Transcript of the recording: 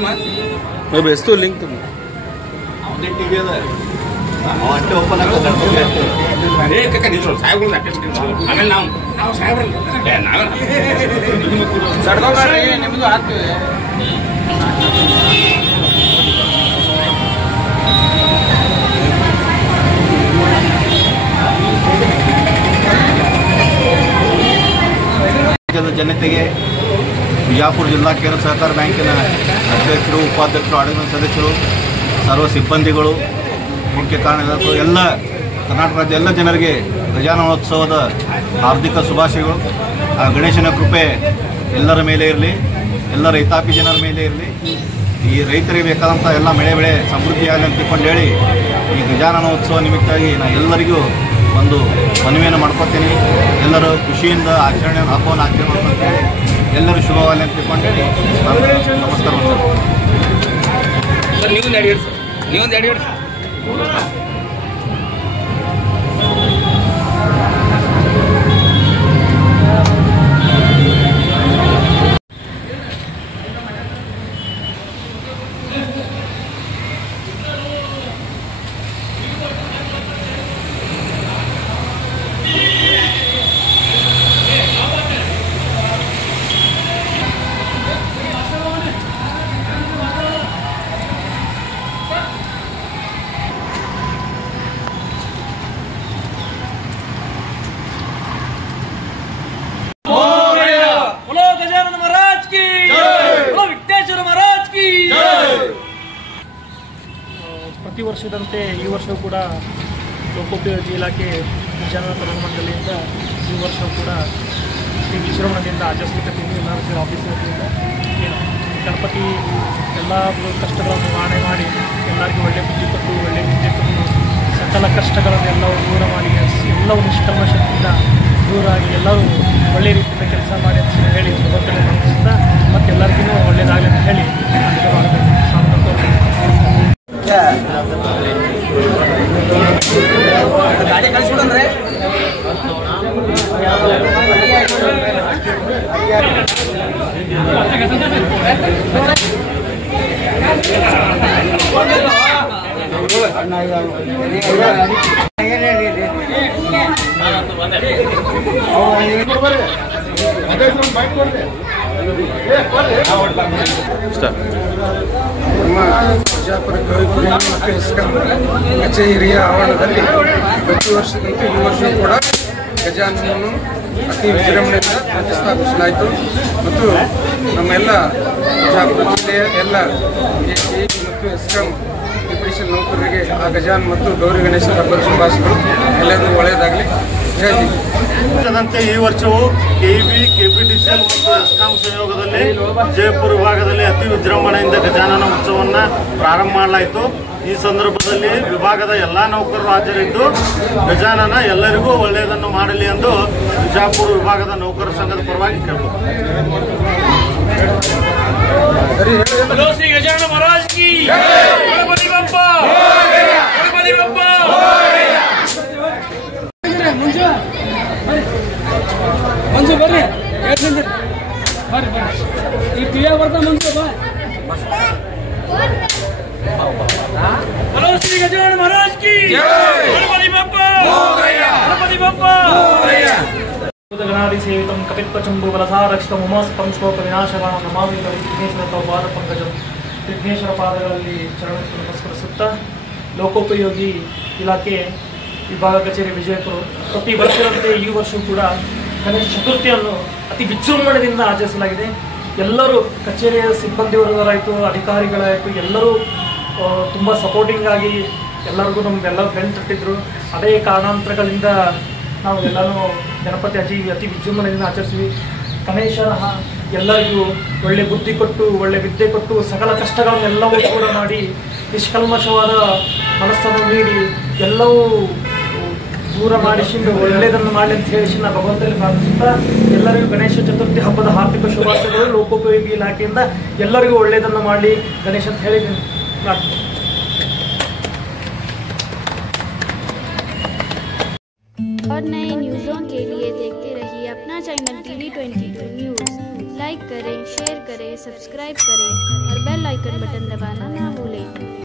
मैं भेजता हूँ लिंक तुम टीवी ಅಷ್ಟೇ ಓಪನ್ ನಿಮ್ದು ಹಾಕ್ತೀವಿ. ರಾಜ್ಯದ ಜನತೆಗೆ ಬಿಜಾಪುರ ಜಿಲ್ಲಾ ಕೇಂದ್ರ ಸಹಕಾರ ಬ್ಯಾಂಕಿನ ಅಧ್ಯಕ್ಷರು, ಉಪಾಧ್ಯಕ್ಷರು, ಆಡಳಿತ ಸದಸ್ಯರು, ಸರ್ವ ಸಿಬ್ಬಂದಿಗಳು, ಮುಖ್ಯ ಕಾರ್ಯದರ್ಶಿಗಳು, ಎಲ್ಲ ಕರ್ನಾಟಕ ರಾಜ್ಯದ ಎಲ್ಲ ಜನರಿಗೆ ಗಜಾನನೋತ್ಸವದ ಹಾರ್ದಿಕ ಶುಭಾಶಯಗಳು. ಆ ಗಣೇಶನ ಕೃಪೆ ಎಲ್ಲರ ಮೇಲೆ ಇರಲಿ, ಎಲ್ಲ ರೈತಾಪಿ ಜನರ ಮೇಲೆ ಇರಲಿ. ಈ ರೈತರಿಗೆ ಬೇಕಾದಂಥ ಎಲ್ಲ ಬೆಳೆ ಸಮೃದ್ಧಿಯಾಗಲಿ ಅಂತ ತಿಳ್ಕೊಂಡು ಹೇಳಿ ಈ ಗಜಾನನೋತ್ಸವ ನಿಮಿತ್ತವಾಗಿ ನಾನು ಎಲ್ಲರಿಗೂ ಒಂದು ಮನವಿಯನ್ನು ಮಾಡ್ಕೊತೀನಿ. ಎಲ್ಲರೂ ಖುಷಿಯಿಂದ ಹಬ್ಬವನ್ನು ಆಚರಣೆ ಮಾಡ್ಕೊತೇಳಿ ಎಲ್ಲರೂ ಶುಭವಾಗಲಿ ಅಂತ ತಿಳ್ಕೊಂಡು ಹೇಳಿ ನಮಸ್ಕಾರ ಸರ್. ನೀವೊಂದು ಎರಡು ಪ್ರತಿ ವರ್ಷದಂತೆ ಈ ವರ್ಷವೂ ಕೂಡ ಲೋಕೋಪಯೋಗಿ ಇಲಾಖೆ ಗಜಾನನ ಮಂಡಳಿಯಿಂದ ಈ ವರ್ಷವೂ ಕೂಡ ಈ ವಿಜೃಂಭಣೆಯಿಂದ ಆಚರಿಸಲಿಕ್ಕೀವಿ. ಎಲ್ಲರೂ ಆಫೀಸ್ ವತಿಯಿಂದ ಗಣಪತಿ ಎಲ್ಲ ಕಷ್ಟಗಳನ್ನು ನಿವಾರಣೆ ಮಾಡಿ ಎಲ್ಲರಿಗೂ ಒಳ್ಳೆಯ ಬುದ್ಧಿ ಕೊಟ್ಟು ಒಳ್ಳೆಯ ವಿದ್ಯೆ ಕೊಟ್ಟು ಸಕಲ ಕಷ್ಟಗಳನ್ನೆಲ್ಲವೂ ದೂರ ಮಾಡಿ ಎಲ್ಲವೂ ನಿಷ್ಕಲ್ಮಶದಿಂದ ದೂರಾಗಿ ಎಲ್ಲರೂ ಒಳ್ಳೆಯ ರೀತಿಯಿಂದ ಕೆಲಸ ಮಾಡಿ ಅಂತ ಹೇಳಿ ಭಗವಂತನ ಪ್ರಾರ್ಥಿಸಿದ ಮತ್ತು ಎಲ್ಲರಿಗೂ ಒಳ್ಳೆಯದಾಗಲಿ ಅಂತ ಹೇಳಿ ಗಾಡಿ ಕಳಿಸ್ಬಿಡಂದ್ರೆ ನಮ್ಮ ಬಿಜಾಪುರ ಗೌರಿಪುರ ಮತ್ತು ಇಸ್ಕಾಂ ಕಚೇರಿಯ ಆವರಣದಲ್ಲಿ ಪ್ರತಿ ವರ್ಷದಂತೆ ಈ ವರ್ಷವೂ ಕೂಡ ಗಜಾನನನ್ನು ಅತಿ ವಿಜೃಂಭಣೆಯಿಂದ ಪ್ರತಿಷ್ಠಾಪಿಸಲಾಯಿತು ಮತ್ತು ನಮ್ಮೆಲ್ಲ ಬಿಜಾಪುರ ಜಿಲ್ಲೆಯ ಎಲ್ಲ ಎ ಮತ್ತು ಇಸ್ಕಾಂ ಡಿಪ್ಯೂಟೇಷನ್ ನೌಕರರಿಗೆ ಆ ಗಜಾನ್ ಮತ್ತು ಗೌರಿ ಗಣೇಶನ ಹಬ್ಬದ ಶುಭಾಶಯಗಳು. ಎಲ್ಲರಿಗೂ ಒಳ್ಳೆಯದಾಗಲಿ. ಜೈ ಹಿಂದ್. ಈ ವರ್ಷವೂ ಕೆಪಿಟಿಸಿಎಲ್ ಮತ್ತು ಎಸ್ಕಾಂ ಸಹಯೋಗದಲ್ಲಿ ಜಯಪುರ ವಿಭಾಗದಲ್ಲಿ ಅತಿ ವಿಜೃಂಭಣೆಯಿಂದ ಗಜಾನನ ಉತ್ಸವವನ್ನು ಪ್ರಾರಂಭ ಮಾಡಲಾಯಿತು. ಈ ಸಂದರ್ಭದಲ್ಲಿ ವಿಭಾಗದ ಎಲ್ಲ ನೌಕರರು ಹಾಜರಿದ್ದು ಗಜಾನನ ಎಲ್ಲರಿಗೂ ಒಳ್ಳೆಯದನ್ನು ಮಾಡಲಿ ಎಂದು ಬಿಜಾಪುರ ವಿಭಾಗದ ನೌಕರರ ಸಂಘದ ಪರವಾಗಿ ಕೇಳಬಹುದು. ಮಂಜು ಬರ್ರಿ ಬರ್ರಿ ಈ ಪಿಯ ಬರ್ತಾ ಮಂಜು ಹಲೋ ಶ್ರೀ ಗಜಾನನ ಮಹಾರಾಜ್ ಕಿ ಗಣಪತಿ ಬಪ್ಪ ಗಣಪತಿ ಬಪ್ಪ ಗಣಾದಿ ಸೇವಿತಂ ಕಪಿತ್ವ ಚಂಬು ಬಲಸಾರಕ್ಷಿತ ಉಮಾಸ್ತಂ ಶ್ಲೋಕ ವಿನಾಶಗಾನ ನಮಾಮಿ ವಿಘ್ನೇಶ್ವರ ಪಾದ ಪಂಕಜಂ. ವಿಘ್ನೇಶ್ವರ ಪಾದಗಳಲ್ಲಿ ಚರಣವನ್ನು ನಮಸ್ಕರಿಸುತ್ತಾ ಲೋಕೋಪಯೋಗಿ ಇಲಾಖೆ ವಿಭಾಗ ಕಚೇರಿ ವಿಜಯಪುರ ಪ್ರತಿ ವರ್ಷದಂತೆ ಈ ವರ್ಷವೂ ಕೂಡ ಗಣೇಶ ಚತುರ್ಥಿಯನ್ನು ಅತಿ ವಿಜೃಂಭಣೆಯಿಂದ ಆಚರಿಸಲಾಗಿದೆ. ಎಲ್ಲರೂ ಕಚೇರಿಯ ಸಿಬ್ಬಂದಿ ವರ್ಗರಾಯಿತು, ಅಧಿಕಾರಿಗಳಾಯಿತು, ಎಲ್ಲರೂ ತುಂಬ ಸಪೋರ್ಟಿಂಗ್ ಆಗಿ ಎಲ್ಲರಿಗೂ ನಮ್ಗೆಲ್ಲ ಬೆನ್ನು ತಟ್ಟಿದ್ರು. ಅದೇ ಕಾರಣಾಂತರಗಳಿಂದ ನಾವು ಎಲ್ಲನೂ ಗಣಪತಿ ಅತಿ ವಿಜೃಂಭಣೆಯಿಂದ ಆಚರಿಸಿದ್ವಿ. ಗಣೇಶನ ಎಲ್ಲರಿಗೂ ಒಳ್ಳೆ ಬುದ್ಧಿ ಕೊಟ್ಟು ಒಳ್ಳೆ ವಿದ್ಯೆ ಕೊಟ್ಟು ಸಕಲ ಕಷ್ಟಗಳನ್ನೆಲ್ಲವೂ ಕೂಡ ಮಾಡಿ ನಿಷ್ಕಲ್ಮಶವಾದ ಮನಸ್ಸನ್ನು ನೀಡಿ ಎಲ್ಲವೂ ದೂರ ಮಾಡಿಸಿಕೊಂಡು ಒಳ್ಳೆಯದನ್ನು ಮಾಡಲಿ ಅಂತ ಹೇಳಿ ನಾವು ಭಗವಂತನಲ್ಲಿ ಪ್ರಾರ್ಥಿಸುತ್ತಾ ಎಲ್ಲರಿಗೂ ಗಣೇಶ ಚತುರ್ಥಿ ಹಬ್ಬದ ಹಾರ್ದಿಕ ಶುಭಾಶಯಗಳು. ಲೋಕೋಪಯೋಗಿ ಇಲಾಖೆಯಿಂದ ಎಲ್ಲರಿಗೂ ಒಳ್ಳೆಯದನ್ನು ಮಾಡಲಿ ಗಣೇಶ ಅಂತ ಹೇಳಿ ಪ್ರಾರ್ಥನೆ. और नए न्यूज़ों के लिए देखते रहिए अपना चैनल TV22 न्यूज़। लाइक करें, शेयर करें, सब्सक्राइब करें और बेल आइकन बटन दबाना ना भूलें।